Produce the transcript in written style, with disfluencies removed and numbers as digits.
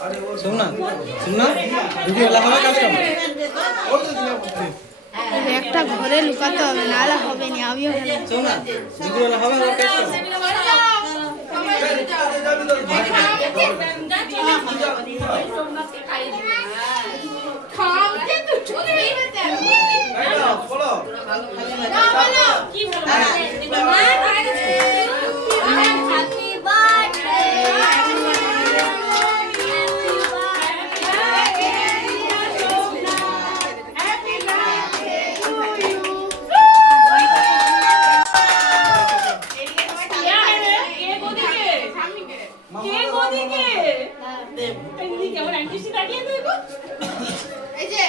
सुनना सुनना वीडियो লাগাবে কাজ করো একটা ঘরে লুকাতে হবে নালে হবে না আমিও सुनना वीडियो লাগাবে আর কাজ করো খাওকে তো চলে গেছে বলো না বলো কি বলবো হ্যাপি বার্থডে এই যে